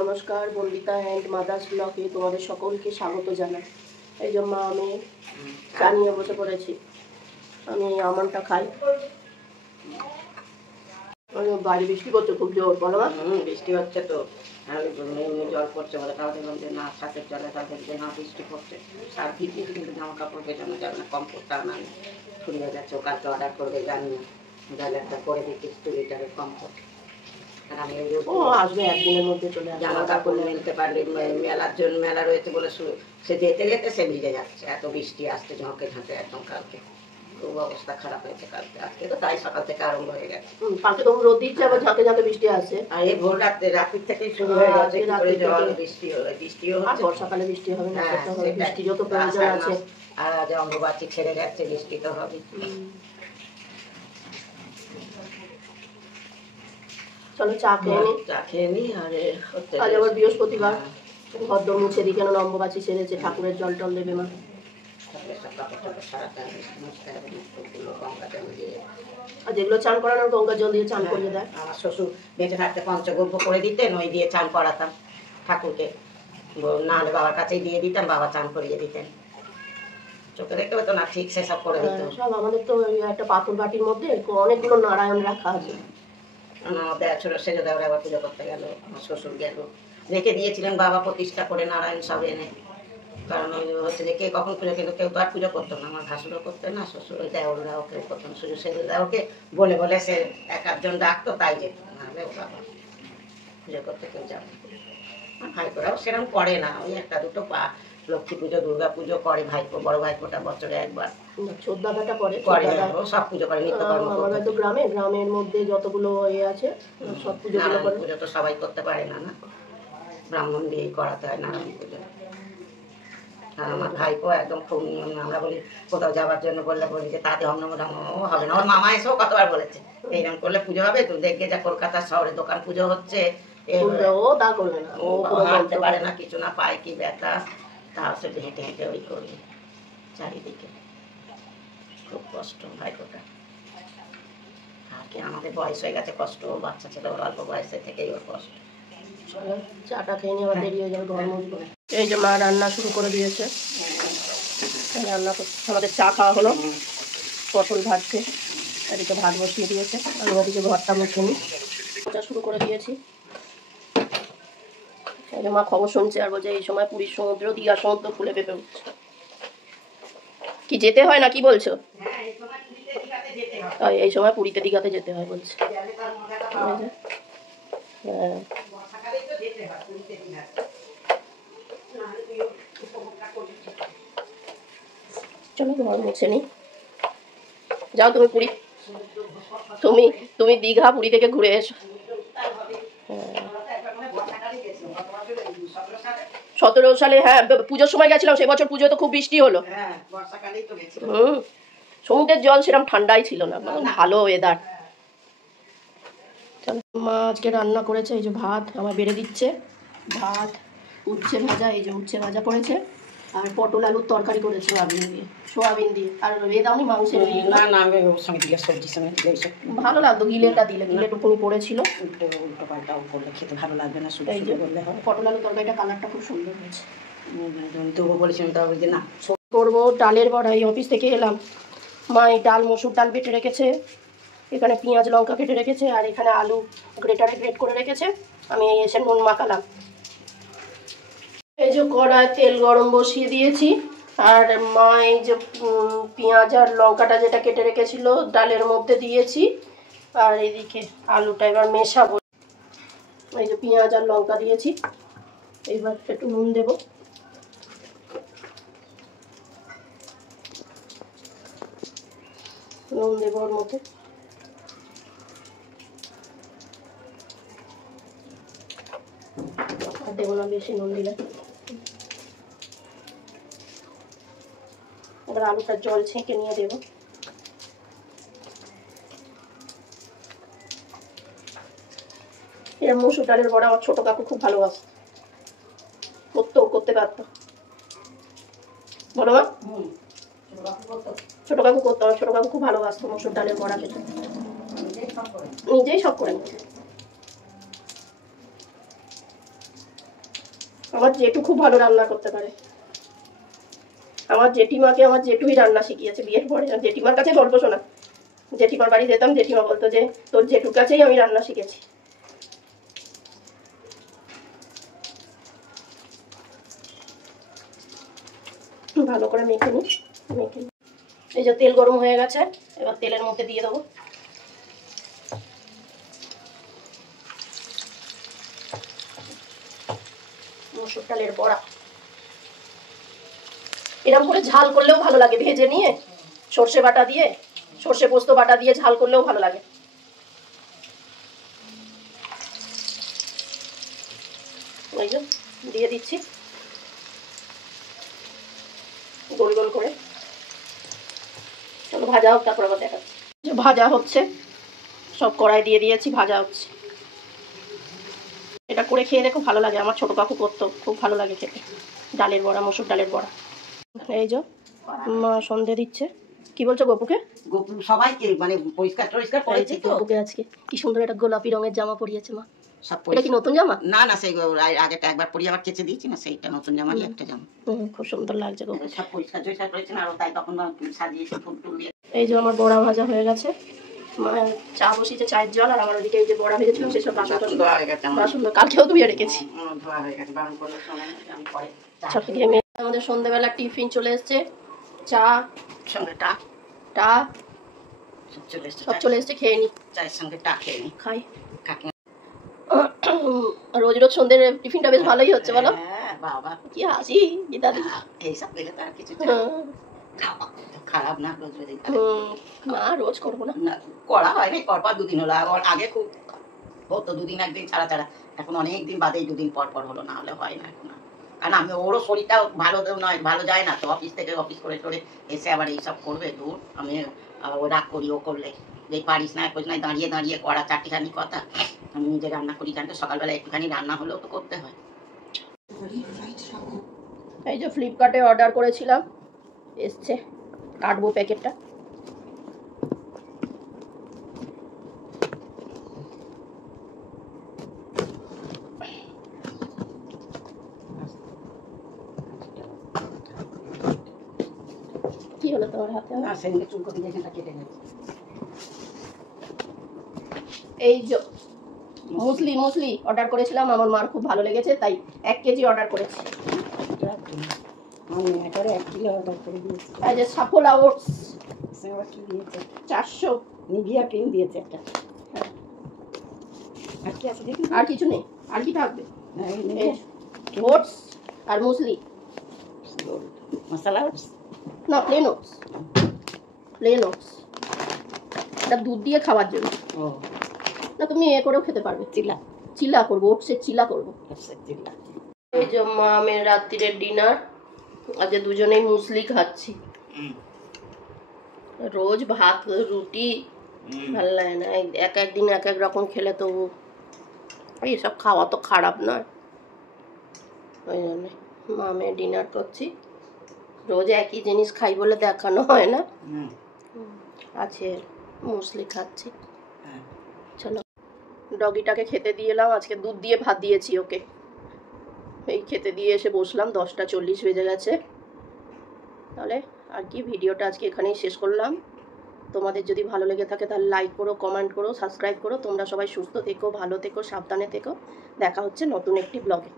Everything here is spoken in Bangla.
নমস্কার, বন্দিতা অ্যান্ড মাদার্স ব্লগে তোমাদের সকলকে স্বাগত জানাই। এই যে মা আমি চা নিয়ে বসে পড়েছি। আমি আমনটা খাই। বাইরে বৃষ্টি করছে খুব জোর, বলো না? বৃষ্টি হচ্ছে তো, জল পড়ছে বলে তাও দেখলাম যে না ছাদের জলে তাদের যে না বৃষ্টি পড়ছে। আর ভিড় কিন্তু জামা কাপড় ভেজানো যাবে না, কমফোর্টটা না ফুরিয়ে যাচ্ছে। কালকে অর্ডার করবে জানি না, তাহলে একটা করে দিচ্ছি 2 লিটারের কমফোর্ট। আসবে একদিনের মধ্যে চলে আসবে। জামা কাপড় নিতে পারলে মেলার জন্য মেলা রয়েছে বলে সে যেতে যেতে সে ভিজে যাচ্ছে। এত বৃষ্টি আসছে ঝঁকে ঝাঁকে একদম। কালকে খুব অবস্থা খারাপ হয়েছে কালকে। আজকে তো তাই সকাল থেকে আরম্ভ হয়ে গেছে। কালকে তো রোদ দিচ্ছে, আবার ঝাঁকে ঝাঁকে বৃষ্টি আসছে। আর এই ভোর রাত্রির থেকেই শুরু হয়ে গেছে। বৃষ্টিও আর বর্ষাকালে বৃষ্টি হবে না, বৃষ্টি যত প্রয়োজন আছে। আর আজ অম্বুবাচী ছেড়ে যাচ্ছে, বৃষ্টি তো হবে। চলো চা খেয়ে নি। আজ আবার বৃহস্পতিবার, ভদ্র মুছে দিই, কেন অম্বুবাচী ছেড়েছে। ঠাকুরের জল টল দেবে মা। আর যেগুলো চান করানোর গঙ্গা জল দিয়ে চান করিয়ে দেয়। আমার শ্বশুর বেঁচে থাকতে পঞ্চগব্য করে দিতেন, ওই দিয়ে চান করাতাম ঠাকুরকে। না হলে বাবার কাছেই দিয়ে দিতাম, বাবা চান করিয়ে দিতেন। চোখে দেখতে পেতো না, ঠিক সেসব করে দিত সব। আমাদের তো একটা পাথর বাটির মধ্যে অনেকগুলো নারায়ণ রাখা আছে। ছোট সেজে দেওয়ার আবার পুজো করতে গেল, আমার শ্বশুর গেল, রেখে দিয়েছিলেন বাবা প্রতিষ্ঠা করে নারায়ণ সব এনে। কারণ ওই হচ্ছে যে কে কখন পুজো, কিন্তু কেউ তো আর পুজো করতো না। আমার ভাসুরও করতো না, শ্বশুর ওই দেওরাও কেউ করতো না। শুধু সেজে দেওয়াকে বলে বলে সে এক একজন ডাকতো, তাই যেত। নাহলে ও বাবা পুজো করতে কেউ যাবে। আর ভাইপোরাও সেরকম করে না, ওই একটা দুটো লক্ষ্মী পুজো দুর্গা পুজো করে ভাইপো, বড় ভাইপোটা বছরে একবার। ছোটদাদাটা করে, সব পুজো করে, নিত্যকর্ম। আমাদের তো গ্রামের মধ্যে যতগুলো আছে সব পুজো করে। পুজো তো সবাই করতে পারে না, না ব্রাহ্মণ দিয়েই করাতে হয় নারায়ণ পুজো। আর আমার ভাইপো একদম খুব নিয়ম। আমরা বলি কোথাও যাওয়ার জন্য বললে বলি যে তাতে হবে না। ওর মামা এসেও কতবার বলেছে এইরকম করলে পুজো হবে। তুই দেখবে যা কলকাতার শহরে দোকান পুজো হচ্ছে, ও তা করবে না, ও হাঁটতে পারে না, কিছু না, পায় কি ব্যথা, তাও সে হেঁটে হেঁটে ওই করবে চারিদিকে। খুব কষ্ট ভাইপোটা। আর কি আমাদের বয়স হয়ে গেছে, কষ্ট। বাচ্চা ছেলে ওর অল্প বয়সের থেকেই ওর কষ্ট। চাটা খেয়ে নিয়ে আবার দেরি হয়ে যাবে, ঘর মুছবো। এই যে মা রান্না শুরু করে দিয়েছে। রান্না আমাদের চা খাওয়া হলো, পটল ভাজছে, এদিকে ভাত বসিয়ে দিয়েছে। আমি ওদিকে ঘরটা মুছে নিই, চা শুরু করে দিয়েছি। এই যে মা খবর শুনছে আর বলছে এই সময় পুরীর সমুদ্র, দীঘা সমুদ্র ফুলে পেঁপে উঠছে। কি যেতে হয় না কি বলছো? এই সময় পুরীতে দীঘাতে যেতে হয় বলছে। হ্যাঁ, চলো ঘর মুছে নি। যাও তুমি পুরী, তুমি দীঘা পুরী থেকে ঘুরে এসো। 17 সালে, হ্যাঁ পুজোর সময় গেছিলাম। সে বছর পুজো তো খুব বৃষ্টি হলো। সমুদ্রের জল সেরকম ঠান্ডাই ছিল না, ভালো ওয়েদার। মা আজকে রান্না করেছে, এই যে ভাত আমার বেড়ে দিচ্ছে, ভাত, উচ্ছে ভাজা, এই যে উচ্ছে ভাজা করেছে, আর পটল আলুর তরকারি করেছে সোয়াবিন দিয়ে। আর এ দাওনি মাংসের ভালো লাগতো গিলেটা দিলে, গিলেটুকুনি পড়েছিল। উল্টো পাল্টাও করলে খেতে ভালো লাগবে না, এই যে পটল আলুর তরকারিটা কালারটা খুব সুন্দর হয়েছে। তবু বলেছিলাম তাও বলছি না করবো ডালের বড়া। এই অফিস থেকে এলাম, মা এই ডাল মসুর ডাল বেটে রেখেছে, এখানে পেঁয়াজ লঙ্কা কেটে রেখেছে, আর এখানে আলু গ্রেটারে গ্রেট করে রেখেছে। আমি এসে নুন মাখালাম। এই যে কড়ায় তেল গরম বসিয়ে দিয়েছি, আর মা এই যে পেঁয়াজ আর লঙ্কাটা যেটা কেটে রেখেছিল ডালের মধ্যে দিয়েছি। আর এদিকে আলুটা এবার মেশাবো। এই যে পেঁয়াজ আর লঙ্কা দিয়েছি, এইবার একটু নুন দেব। নুন দেবো ওর মধ্যে। আর দেবো না বেশি নুন দিলে। এবার আলুটা জল ছেঁকে নিয়ে দেবো। এরকম মসুর ডালের বড়া আমার ছোট কাকু খুব ভালোবাসে, করতে পারতো, বলো মা? ছোট কাকু করতো, আমার ছোট কাকু খুব ভালোবাসতো মসুর ডালের বড়া খেতে, নিজেই সব করে নিত। আমার জেঠু খুব ভালো রান্না করতে পারে। আমার জেঠিমাকে আমার জেঠুই রান্না শিখিয়েছে বিয়ের পরে। জেঠিমার কাছে গল্প শোনা, জেঠিমার বাড়ি যেতাম, জেঠিমা বলতো যে তোর জেঠুর কাছেই আমি রান্না শিখেছি। ভালো করে মেখে নিই। এই যে তেল গরম হয়ে গেছে, এবার তেলের মধ্যে দিয়ে দেবো মসুর ডালের বড়া। এরকম করে ঝাল করলেও ভালো লাগে, ভেজে নিয়ে সর্ষে বাটা দিয়ে, সর্ষে পোস্ত বাটা দিয়ে ঝাল করলেও ভালো লাগে। এই যে দিয়ে দিচ্ছি গোল গোল করে। চলো ভাজা হোক, তারপর আবার দেখাচ্ছি। ভাজা হচ্ছে, সব কড়াই দিয়ে দিয়েছি, ভাজা হচ্ছে। এটা করে খেয়ে দেখো, ভালো লাগে। আমার ছোট কাকু করতো, খুব ভালো লাগে খেতে ডালের বড়া, মসুর ডালের বড়া। এই যে মা সন্ধে দিচ্ছে। কি বলছো গপুকে? গপু সবাইকে মানে পরিষ্কার টরিষ্কার করেছি তো। গপুকে আজকে কি সুন্দর একটা গোলাপি রঙের জামা পরিয়েছে মা। সব এটা কি নতুন জামা? না না, সেই আগেটা একবার পরিয়ে আবার কেচে দিয়েছি না, সেইটা নতুন জামারই একটা জামা। খুব সুন্দর লাগছে গপু। সব পরিষ্কার টরিষ্কার করেছি না, আর তাই তখন সাজিয়েছি ফুল টুল দিয়ে। এই যে আমার বড়া ভাজা হয়ে গেছে, মা চা বসিয়েছে, চায়ের জল। আর আমার ওদিকে এই যে বড়া ভেজেছিলাম সেসব বাসন ধোয়া হয়ে গেছে, বাসন কালকেও ধুয়ে রেখেছি। ধোয়া হয়ে গেছে, বারণ করলে শোনে না, আমি পরে সব দিয়ে আমাদের সন্ধ্যেবেলা টিফিন চলে এসছে, চা সঙ্গে টা সব চলে এসছে। খেয়ে নি, চায়ের সঙ্গে টা খেয়ে নি, খাই। কাকিমা রোজ রোজ সন্ধ্যের টিফিনটা বেশ ভালোই হচ্ছে বলো। হ্যাঁ বাবা, কি হাসি গীতাদি। এইসব দেখে তো আর কিছু খারাপ না, রোজ রোজ না রোজ করবো না, করা হয়নি, পরপর দুদিন হলো। আগে খুব হতো, দুদিন একদিন ছাড়া ছাড়া। এখন অনেক দিন বাদেই দুদিন পর পর হলো, না হলে হয় না এখন। কারণ আমি ওরও শরীরটাও ভালো নয়, ভালো যায় না তো, অফিস থেকে অফিস করে টোরে এসে আবার এইসব করবে। দূর, আমি ও রাগ করি ও করলে, যে পারিস না করিস না, দাঁড়িয়ে দাঁড়িয়ে করা চারটিখানি কথা। আমি নিজে রান্না করি, জানতো সকালবেলা একটুখানি রান্না হলেও তো করতে হয়। এই যে ফ্লিপকার্টে অর্ডার করেছিলাম, এসছে। কাটবো প্যাকেটটা। কি হলো তোমার হাতে? না সেদিকে চুলকপি যেখানটা কেটে গেছে। এই যে মুসলি অর্ডার করেছিলাম, আমার মার খুব ভালো লেগেছে, তাই 1 কেজি অর্ডার করেছি। আমি এটারে 1 কিলো অর্ডার করে দিয়েছি। এই যে সাফোলা ওটস আবার কি দিয়েছে? 400। নিভিয়া ক্রিম দিয়েছে একটা। আর কি আছে দেখি? আর কিছু নেই, আর কি থাকবে? এই ওটস আর মুসলি। মশলা ওটস না, প্লেন ওটস। এটা দুধ দিয়ে খাওয়ার জন্য। ও না, তুমি এ করেও খেতে পারবে। চিলা করবো, ওটসের চিলা করবো। এই যে মামের রাত্রিরের ডিনার, আজকে দুজনেই মুসলি খাচ্ছি। রোজ ভাত রুটি ভালো লাগে না, এক একদিন এক এক রকম খেলে তো এইসব খাওয়া তো খারাপ নয়। ওই জন্য মামে ডিনার করছি। রোজ একই জিনিস খাই বলে দেখানো হয় না, আছে মুসলি খাচ্ছি। চলো ডগিটাকে খেতে দিয়ে এলাম। আজকে দুধ দিয়ে ভাত দিয়েছি ওকে। এই খেতে দিয়ে এসে বসলাম, 10টা 40 বেজে গেছে। তাহলে আর কি, ভিডিওটা আজকে এখানেই শেষ করলাম। তোমাদের যদি ভালো লেগে থাকে তাহলে লাইক করো, কমেন্ট করো, সাবস্ক্রাইব করো। তোমরা সবাই সুস্থ থেকো, ভালো থেকো, সাবধানে থেকো। দেখা হচ্ছে নতুন একটি ব্লগে।